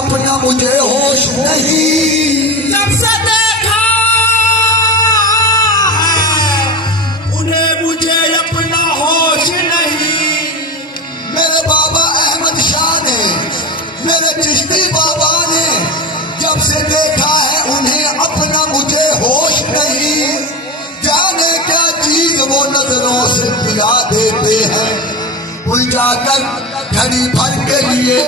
अपना मुझे होश नहीं। जब से देखा है उन्हें मुझे अपना होश नहीं। मेरे बाबा अहमद शाह ने, मेरे चिश्ती बाबा ने जब से देखा है उन्हें अपना मुझे होश नहीं। जाने क्या चीज वो नजरों से पिला देते हैं, भूल जाकर घड़ी भर के लिए